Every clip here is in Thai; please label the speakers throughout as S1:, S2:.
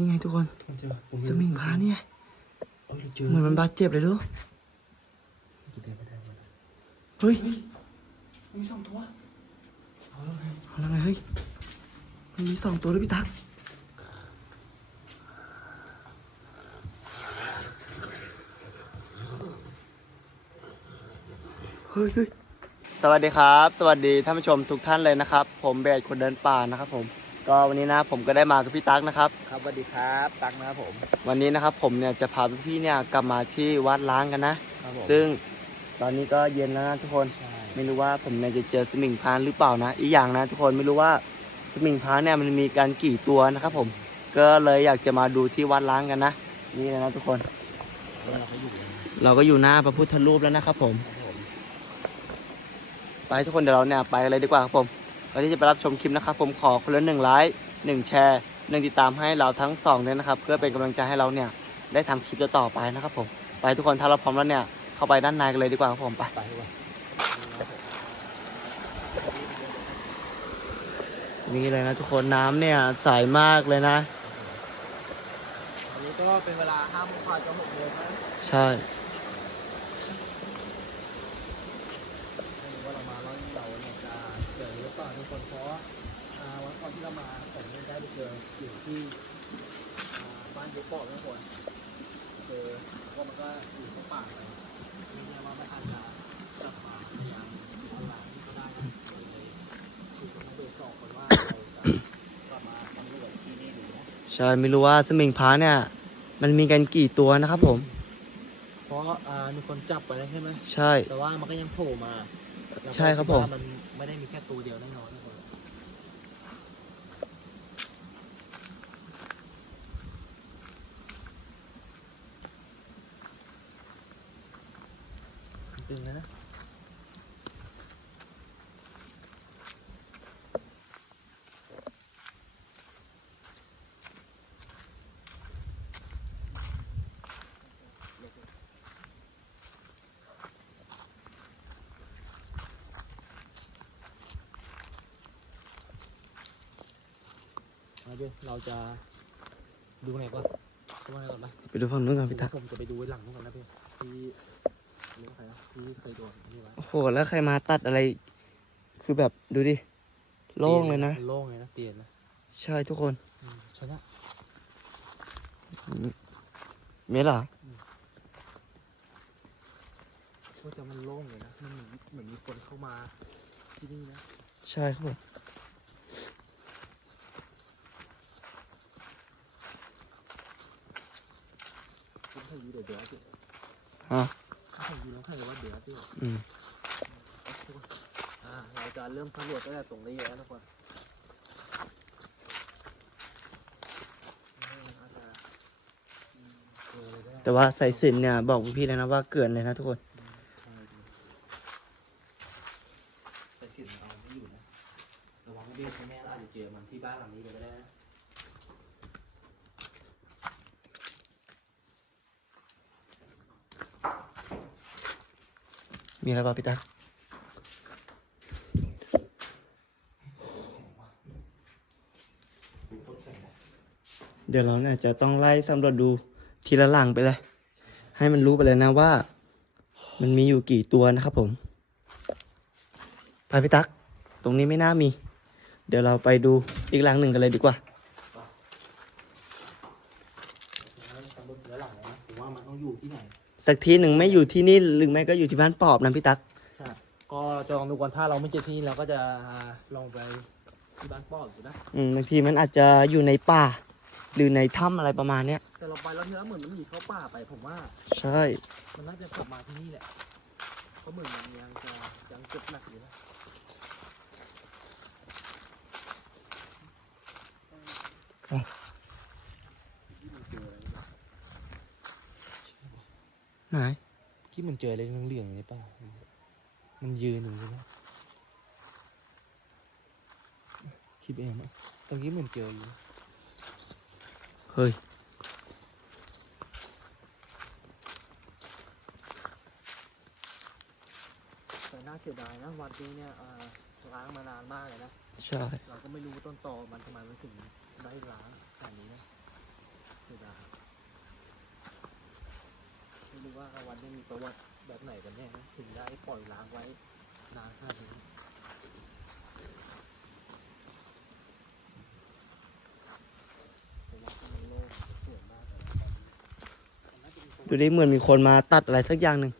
S1: นี่ไงทุกคน
S2: มันเจอผม
S1: สมิงพาเนี่ย
S2: เอ้ยเราเจอ
S1: เหมือนมันบาดเจ็บเลยดู
S2: จะเดินไม่ได้มัน
S1: เฮ้ย
S2: มีสองตัวเอาแล้วไง
S1: เอาแล้วไงเฮ้ยมันมีสองตัวด้วยพี่ตั๊กเฮ้ยเฮ้ยสวัสดีครับ สวัสดีท่านผู้ชมทุกท่านเลยนะครับ ผมเบสคนเดินป่านะครับผม ก็วันนี้นะผมก็ได้มากับพี่ตั๊กนะครับ
S2: ครับสวัสดีครับตักนะครับผม
S1: วันนี้นะครับผมเนี่ยจะพาพี่ๆเนี่ยกลับมาที่วัดล้างกันนะ
S2: ครับผม
S1: ซึ่งตอนนี้ก็เย็นแล้วนะทุกคน
S2: ใช่
S1: ไม่รู้ว่าผมเนี่ยจะเจอสมิงพรานหรือเปล่านะ อีกอย่างนะทุกคนไม่รู้ว่าสมิงพรานเนี่ยมันมีการกี่ตัวนะครับผมก็เลยอยากจะมาดูที่วัดล้างกันนะ นี่เลยนะทุกคน
S2: แล้วเราก็อยู่เลย
S1: เราก็อยู่หน้าพระพุทธรูปแล้วนะครับผม
S2: ครับผม
S1: ไปทุกคนเดี๋ยวเราเนี่ยไปกันเลยดีกว่าครับผม ก่อนที่จะไปรับชมคลิปนะครับ ผมขอคนละหนึ่งไลค์หนึ่งแชร์หนึ่งติดตามให้เราทั้งสองเลยนะครับ เพื่อเป็นกำลังใจให้เราเนี่ยได้ทำคลิปต่อๆไปนะครับผมไปทุกคนถ้าเราพร้อมแล้วเนี่ยเข้าไปด้านในกันเลยดีกว่าครับผมไป
S2: ไปดีกว่า
S1: นี่เลยนะทุกคนน้ำเนี่ยใสมากเลยนะ
S2: อันนี้ก็เป็นเวลาห้าโมงกว่าจะหกโมงนะ
S1: ใช่
S2: ไม่รู้ว่าเรามาแล้วเราเนี่ยจะเจอหรือเปล่าทุกคนเพราะ อ่าวันก่อนที่เรามาผมเนี่ยได้ไปเจออยู่ที่อ่าบ้านยุกบอกทุกคนเจอว่ามันก็อยู่เข้าป่าไปไม่แน่ว่ามันอาจจะกลับมาพยายามเอาหลังนี่ก็ได้นะเลยคุยกันมาโดยสองคนว่าเราจะกลับมาสำรวจที่นี่ดูนะ
S1: ใช่ไม่รู้ว่าสมิงพร้าเนี่ย มันมีกันกี่ตัวนะครับผม
S2: เพราะอ่ามีคนจับไปแล้วใช่ไหม
S1: ใช่
S2: แต่ว่ามันก็ยังโผล่มา
S1: ใช่ครับผม
S2: แล้วก็ดว่ามันไม่ได้มีแค่ตัวเดียวแน่นอนทุกคน จริงๆนะ เอาดิเราจะดูไหนก่อนดูไหนก่อนไหม
S1: ไปดูฝั่งนู้นกันพี่ตัก
S2: ผมจะไปดูไว้หลังนู้นก่อนนะพี่ที่นี่ใครนะที่เคยโดนนี่ไว้
S1: โอ้โหแล้วใครมาตัดอะไร คือแบบดูดิโล่งเลยนะ
S2: โล่งเลยนะเตียนนะ
S1: ใช่ทุกคน
S2: อืมใช่นะ
S1: เมล่ะ
S2: ว่าแต่มันโล่งเลยนะมันเหมือนเหมือนมีคนเข้ามาที่นี่นะ
S1: ใช่ครับผม
S2: คุณเคยอยู่เดี๋ยวเดี๋ยวพี่
S1: ฮะ
S2: เคยอยู่แล้วเคยว่าเดี๋ยวพี่
S1: อืม
S2: อ่าเราจะเริ่มสำรวจตั้งแต่ตรงนี้แล้วทุกคนอืมอาจจะอืมเจอเลยก็ได้
S1: แต่ว่าสายสิญจนเนี่ยบอกพี่แล้วนะว่าเกินเลยนะทุกคน
S2: แต่สินเอาไม่อยู่นะระวังเบี้ยแม่เราอาจจะเจอมันที่บ้านหลังนี้เลยก็ได้นะ
S1: มีอะไรบ้าง พี่ตักเดี๋ยวเราเนี่ยจะต้องไล่สำรวจดูทีละหลังไปเลย ให้มันรู้ไปเลยนะว่า มันมีอยู่กี่ตัวนะครับผมไปพี่ตักตรงนี้ไม่น่ามี เดี๋ยวเราไปดูอีกหลังหนึ่งกันเลยดีกว่า
S2: แล้วสำรวจเหลือหลังนะผมว่ามันต้องอยู่ที่ไหน
S1: สักทีหนึ่งไม่อยู่ที่นี่หรือไม่ก็อยู่ที่บ้านปอบนะพี่ตัก
S2: ใช่ ก็จะลองดูก่อนถ้าเราไม่เจอที่นี่เราก็จะอ่าลองไปที่บ้านป้อดูนะ
S1: อืมบางทีมันอาจจะอยู่ในป่า หรือในถ้ำอะไรประมาณเนี้ย
S2: แต่เราไปแล้วเนื้อเหมือนมันหนีเข้าป่าไปผมว่า
S1: ใช่
S2: มันน่าจะกลับมาที่นี่แหละเพราะเหมือนมันยังจะยังเจ็บหนักอยู่นะ
S1: ไหน
S2: คิดมันเจออะไรเหลืองๆในป่า มันยืนอยู่ใช่ไหมคิดเองนะตรงนี้เหมือนเจออยู่
S1: เฮ้ย
S2: แต่น่าเสียดายนะวันนี้เนี่ยล้างมานานมากเลยนะ
S1: ใช่
S2: เราก็ไม่รู้ต้นตอมันทำไมมันถึงได้ล้างแบบนี้นะ
S3: เสียดายไม่
S2: รู้ว่าวัดนี้มี
S3: ประวัติ แบบไหนกันแน่นะถึงได้ปล่อยล้างไว้นานขนาดนี้
S1: ดูดิเหมือนมีคนมาตัดอะไรสักอย่างหนึ่ง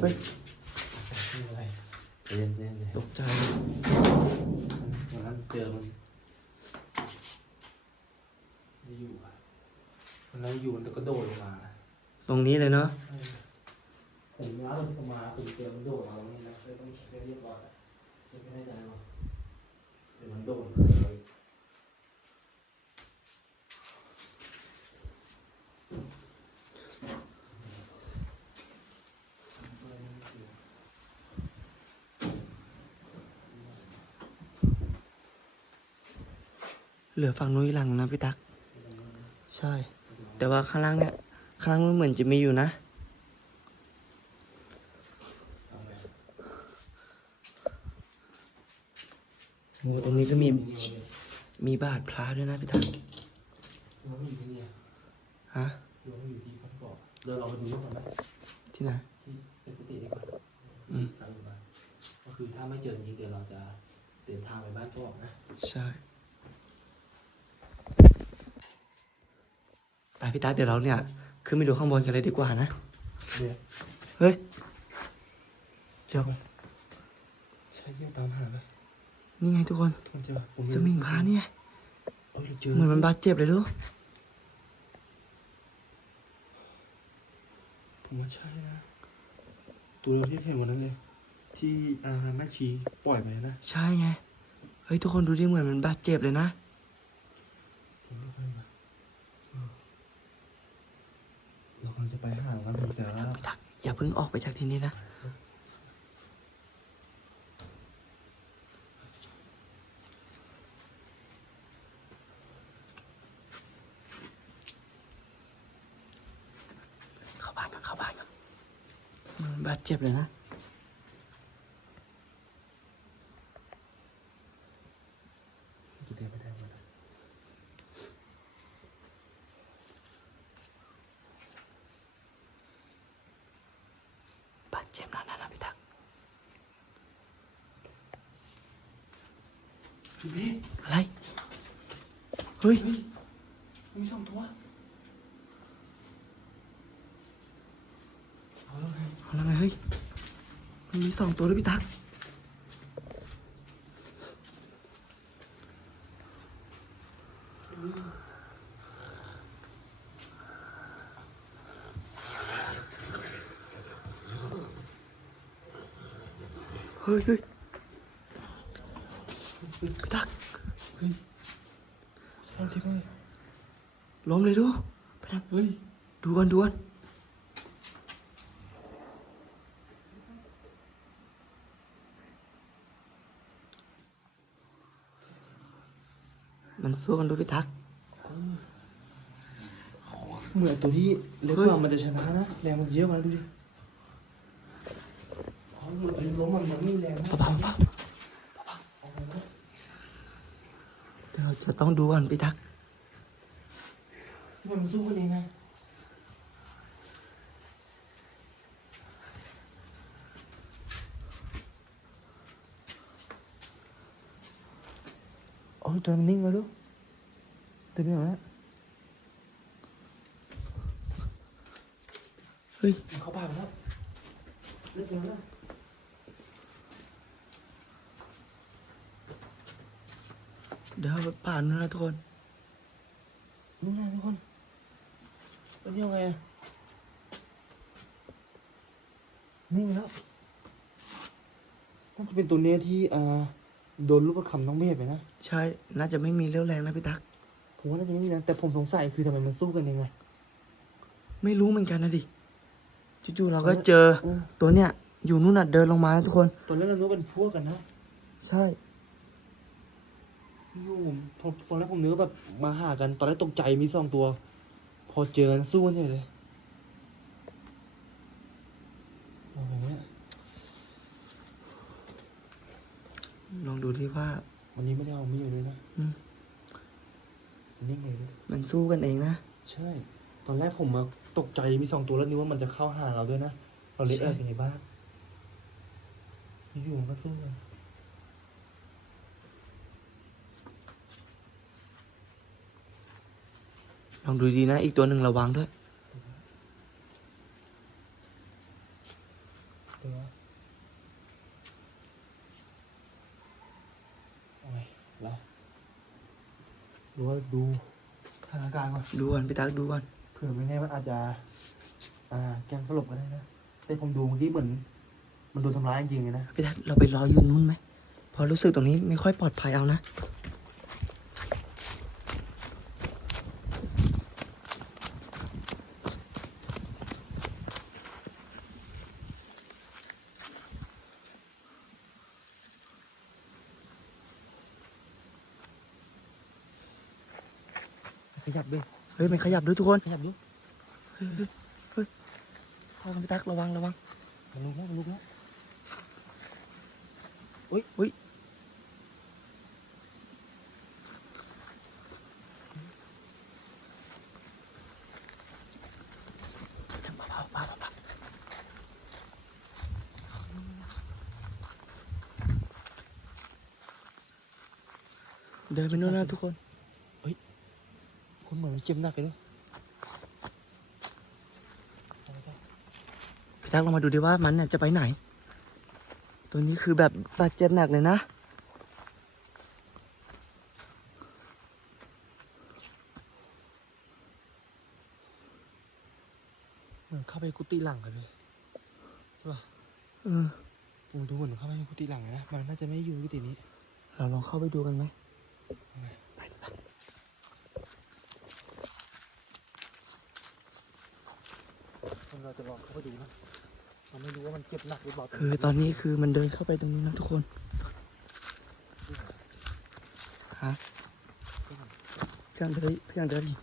S1: เฮ้ย
S3: มีอะไร
S2: ใจเย็นใจเย็นใจ
S1: ต
S2: เย็น
S1: กใจ
S2: วันนั้นเจอมันไม่อยู่อะวันนั้นอยู่มันก็โดดลงมา
S1: ตรงนี้เลยเนาะ
S2: ผมล้าลงมาผมเจอมันโดดมาตรงนี้นะเลยต้องเช็คให้เรียบร้อยอะเช็คให้แน่ใจว่าเดี๋ยวมันโดดเลย
S1: เหลือฝั่งนู้นอีกหลังนะพี่ตัก ใช่ แต่ว่าข้างล่างเนี่ย ข้างล่างมันเหมือนจะมีอยู่นะ โอ้ตรงนี้ก็มีมีบาทพระด้วยนะพี่ตัก
S2: เราไม่อยู่ที่นี่อะ
S1: ฮะ
S2: เราไม่อยู่ที่พัทบอกเราลองไปดูก่อนไหม
S1: ที่ไหน
S2: ที่เป็นกุฏิดีกว่า
S1: อืม
S2: ตั้งอยู่บ้านก็คือถ้าไม่เจอจริงเดี๋ยวเราจะเดินทางไปบ้านพ่อนะ
S1: ใช่ไปพี่ตักเดี๋ยวเราเนี่ยขึ้นไปดูข้างบนกันเลยดีกว่านะ
S2: เดี๋ยว
S1: เฮ้ย เดี๋ยว
S2: ใช่เยี่ยตามหาไหม
S1: นี่ไงทุกคน
S2: มันเจอผม
S1: สมิงพระเนี่ย
S2: เออเราเจอ
S1: เหมือนมันบาดเจ็บเลยลูก
S2: ผมว่าใช่นะ ตัวเดียวที่เห็นวันนั้นเลย ที่อาแม่ชีปล่อยไปนะ
S1: ใช่ไง เฮ้ยทุกคนดูดิเหมือนมันบาดเจ็บเลยนะ
S2: ผมก็เคยมาเออเรากำลังจะไปหามันอยู่แต่ว่า
S1: พี่ตักอย่าเพิ่งออกไปจากที่นี่นะ เข้าบ้านกันเข้าบ้านกัน มันบาดเจ็บเลยนะ
S2: จะเดินไปได้ไหมนะ
S1: บาดเจ็บนะนะนะพี่ตัก
S2: พี่พี่
S1: อะไร เฮ้ย
S2: มีสองตัวเอาแล้วไง
S1: เอาแล้วไงเฮ้ยมันมีสองตัวด้วยพี่ตั๊กเฮ้ยเฮ้ยพี่ตัก
S2: เฮ้ยใช่ที่ไห
S1: ล้มเลยดู
S2: เฮ้ย
S1: ดูกันดูกัน สู้กันดูพี่ตัก
S2: เหมือนตัวที่เล็กก
S1: เฮ้
S2: ว่ายมันจะชนะนะแรงมันเยอะมาดูดิอ๋อมันล้มมันมันไม่แรงนะ
S1: เบาๆเบา
S2: เอาไปนะ
S1: ๆเดี๋ยวเราจะต้องดูก่อนพี่ตัก
S2: ที่มันสู้กันเองไงโอ้ยตัวมันนิ่งแล้วดู ตัวนี้เหรอ
S1: เฮ้ย
S2: มันเข้าป่าไปแล้วเรียบร้อยแล้ว
S1: เดี๋ยวเราผ่านนู้นนะทุกคน
S2: นี่ไงทุกคนเป็นยังไงอะนิ่งแล้วน่าจะเป็นตัวเนี้ยที่อ่าโดนลูกประคำน้องเมฆไปนะ
S1: ใช่ น่าจะไม่มีเรี่ยวแรงนะพี่ตัก
S2: ผมว่าน่าจะไม่มีนะแต่ผมสงสัยคือทำไมมันสู้กันยังไง
S1: ไม่รู้เหมือนกันนะดิจู่ๆเราก็เจอ
S2: อ
S1: ตัวเนี้ยอยู่นู่นน่ะเดินลงมาแล้วทุกคน
S2: ตอนแรกเรานึกว่เป็นพวกกันนะ
S1: ใช่
S2: ยูผมตอนแรกผมเนื้อแบบมาหากันตอนแรกตกใจมีสองตัว พอเจอกันสู้กันเฉยเลยอ้โหเนี่
S1: ลองดูที่ว่า
S2: วันนี้ไม่ได้เอามีดเลยนะ
S1: อื
S2: นนิ่งเลยนะ
S1: มันสู้กันเองนะ
S2: ใช่ ตอนแรกผมมาตกใจมีสองตัวแล้วนึกว่ามันจะเข้าหาเราด้วยนะ เราเลย
S1: ใช่
S2: แอบอยู่ในบ้านอยู่ๆมันก็สู้กัน
S1: ลองดูดีนะ อีกตัวหนึ่งระวังด้วย
S2: เดี๋ยวนะโอ้ยแล้ว ดูว่าดูสถานการณ์ก่อน
S1: ดูก่อนพี่ตักดูก่อน
S2: เผื่อไม่แน่มันอาจจะ อ่าแกล้งสลบก็ได้นะแต่ผมดูเมื่อกี้เหมือน มันโดนทำร้ายจริงๆเลยนะ
S1: พี่ตักเราไปรออยู่นู้นไหมเพอรู้สึกตรงนี้ไม่ค่อยปลอดภัยเอานะ
S2: ขยับด้วย
S1: เฮ้ยมันขยับด้วยทุกคน
S2: ขยับด้วย
S1: เฮ้ยเฮ้ยเฮ้ยระวังพี่ตักระวังระวัง
S2: มันลุกแล้วมันลุกแล้ว
S1: อุ้ยอุ้ยทำเบาๆเบาๆเบาๆเดินไปนู่นนะทุกคน
S2: คน เหมือนมันเจ็บหนักเลยเนอะ
S1: พี่ตักลองมาดูดิว่ามันเนี่ยจะไปไหน ตัวนี้คือแบบบาดเจ็บหนักเลยนะ
S2: เหมือนเข้าไปกุฏิหลังกันเลยใช่ป่ะ
S1: เออ
S2: ผมดูเหมือนเข้าไปในกุฏิหลังเลยนะมันน่าจะไม่อยู่ในกุฏินี้
S1: เราลองเข้าไปดูกันไหมไปไป
S2: คนเราจะลองเข้าไปดูนะเราไม่รู้ว่ามันเจ็บหนักหรือเปล่า
S1: คือตอนนี้คือมันเดินเข้าไปตรงนี้นะทุกคนฮะเพื่อนเดินเพื่อนเดินดิ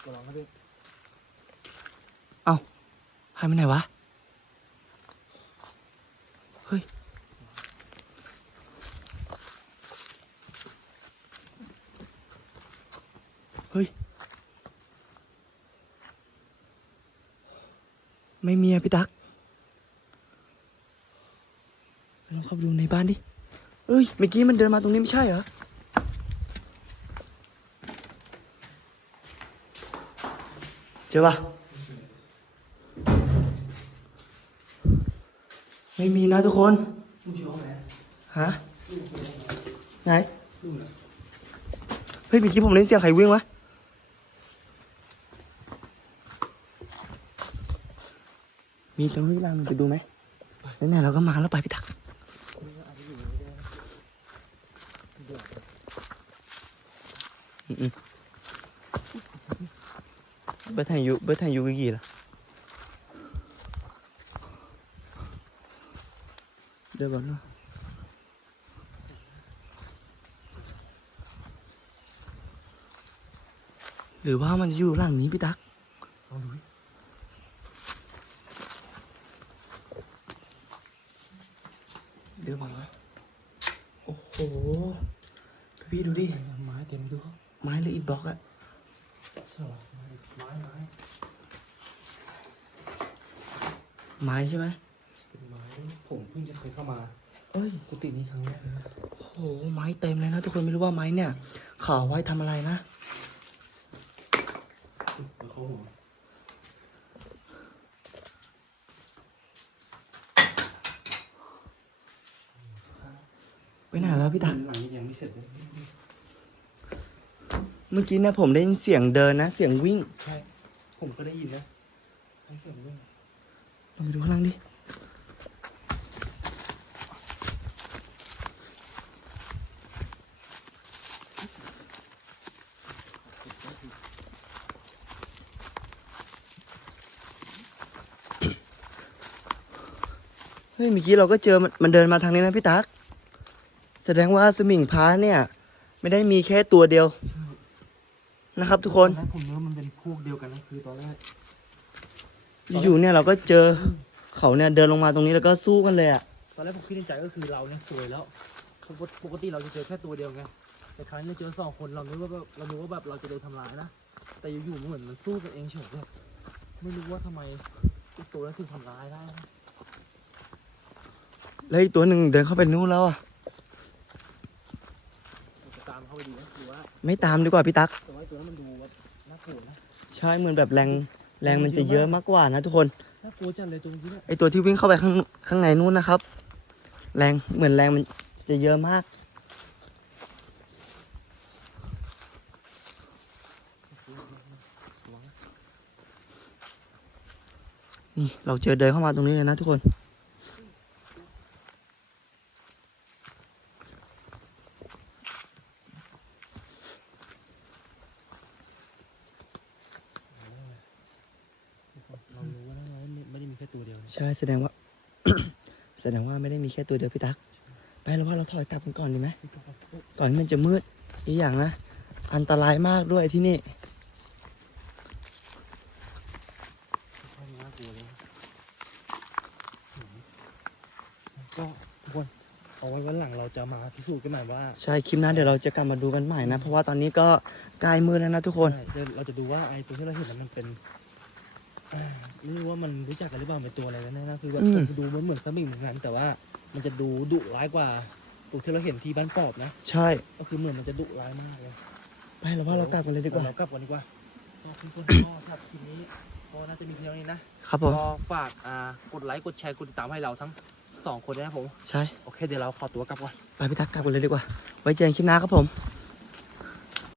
S2: เราลองเข้าไป
S1: หายไปไหนวะ เฮ้ย เฮ้ย ไม่มีอะพี่ตักลองเข้าไปดูในบ้านดิ เอ้ย เมื่อกี้มันเดินมาตรงนี้ไม่ใช่เหรอ เจอปะไม่มีนะทุกคน
S2: ลูกชิ้นห้องไหน
S1: ฮะ ไหน
S2: ลูกน่ะ
S1: เฮ้ยเมื่อกี้ผมเล่นเสียงใครวิ่งวะ มีตรงนี้ล่างหนึ่งไปดูไหมไหนๆเราก็มาแล้วไปพี่ตัก
S2: นี่ก็อาจจะอยู่ในนี้ก็ได้นะเดี๋ยว
S1: อืมๆเบิร์ดไทยยูเบิร์ดไทยยูกี่กี่ล่ะเดี๋ยวก่อนเนาะหรือว่ามันจะอยู่หลังนี้พี่ตัก
S2: ลองดู
S1: เดี๋ยวก่อนนะโอ้โห พี่ดูดิ
S2: ไม้เต็มดู
S1: ไม้หรืออิฐบล็อกอะ
S2: ใช่ป่ะไม้ไม้ไม้
S1: ไม้ใช่ไหม
S2: เป็นไม้ ผมเพิ่งจะเคยเข้ามา
S1: เอ้ย
S2: กุฏินี้ครั้งแรกเลยนะ
S1: โอ้โห ไม้เต็มเลยนะ ทุกคนไม่รู้ว่าไม้เนี่ยเขาเอาไว้ทำอะไรนะ
S2: แล้วเขาหัว
S1: ไปไหนแล้วพี่ตัก
S2: หลังนี้ยังไม่เสร็จเลย
S1: เมื่อกี้เนี่ยผมได้ยินเสียงเดินนะ เสียงวิ่ง
S2: ใช่ ผมก็ได้ยินนะให้เสียงด้วย
S1: ลองไปดูข้างล่างดิเฮ้ยเมื่อกี้เราก็เจอมันมันเดินมาทางนี้นะพี่ตัก แสดงว่าสมิงพร้าเนี่ย ไม่ได้มีแค่ตัวเดียว นะครับ ทุกคน
S2: ตอนแรกผมนึกว่ามันเป็นพวกเดียวกันนะคือตอนแรก
S1: อยู่ๆเนี่ยเราก็เจอเขาเนี่ยเดินลงมาตรงนี้แล้วก็สู้กันเลยอะ
S2: ตอนแรกผมคิดในใจก็คือเราเนี่ยสวยแล้วปกติปกติเราจะเจอแค่ตัวเดียวไงแต่ครั้งนี้เราเจอสองคนเราคิดว่าแบบเราคิดว่าแบบเราจะโดนทำร้ายนะแต่อยู่ๆมันเหมือนมันสู้กันเองเฉยเลยไม่รู้ว่าทำไมอีกตัวนั้นถึงทำร้ายได้นะ
S1: แล้วอีกตัวหนึ่งเดินเข้าไปนู่นแล้วอะ
S2: เราจะตามเข้าไปดีนะคือว่า
S1: ไม่ตามดีกว่าพี่ตั๊ก
S2: แต่ว่าไอ้ตัวนั้นมันดูแบบน่ากลัวนะ
S1: ใช่เหมือนแบบแรงแรงมันจะเยอะมากกว่านะทุกคน
S2: น่ากลัวจัดเลยตัวนี้เนี่ย
S1: ไอตัวที่วิ่งเข้าไปข้างข้างในนู้นนะครับ แรงเหมือนแรงมันจะเยอะมากนี่เราเจอเดินเข้ามาตรงนี้เลยนะทุกคน
S2: เรารู้ว่านะไม่ไม่ได้มีแค่ ตัวเดียวนะ
S1: ใช่แสดงว่า แสดงว่าไม่ได้มีแค่ตัวเดียวพี่ตั๊กไปแล้วว่าเราถอยกลับกันก่อนดีไหม
S2: นี่ก็แบบโอ้
S1: ก่อนที่มันจะมืดอีกอย่างนะอันตรายมากด้วยที่นี่
S2: ค่อนข้างน่ากลัวเลยนะอืมก็ทุกคนเอาไว้วันหลังเราจะมาพิสูจน์กันหน่อยว่า
S1: ใช่คลิปหน้าเดี๋ยวเราจะกลับมาดูกันใหม่นะ เพราะว่าตอนนี้ก็ใกล้มืดแล้วนะทุกคน
S2: ใช่เดี๋ยวเราจะดูว่าไอ้ตัวที่เราเห็นนั้นมันเป็นอ่า ไม่รู้ว่ามันรู้จักกันหรือเปล่าเป็นตัวอะไรกันแน่นะคือแบบ
S1: อืม
S2: ดูเหมือนเหมือนสมิงเหมือนกันแต่ว่ามันจะดูดุร้ายกว่าตัวที่เราเห็นที่บ้านปอบนะ
S1: ใช่
S2: ก็คือเหมือนมันจะดุร้ายมากเลย
S1: ไปแล้วว่าเรากลับกันเลยดีกว่า
S2: เรากลับกันดีกว่าก็ทุกคนก็ถ้าคลิปนี้ก็น่าจะมีเพียงเท่านี้นะครับ
S1: ผม
S2: ก็ฝากอ่ากดไลค์กดแชร์กดติดตามให้เราทั้งสองคนด้วยนะครับผม
S1: ใช่
S2: โอเคเดี๋ยวเราขอตัวกลับก่อน
S1: ไปพี่ตั๊กกลับกันเลยดีกว่า ไว้เจอกันคลิปหน้าครับผม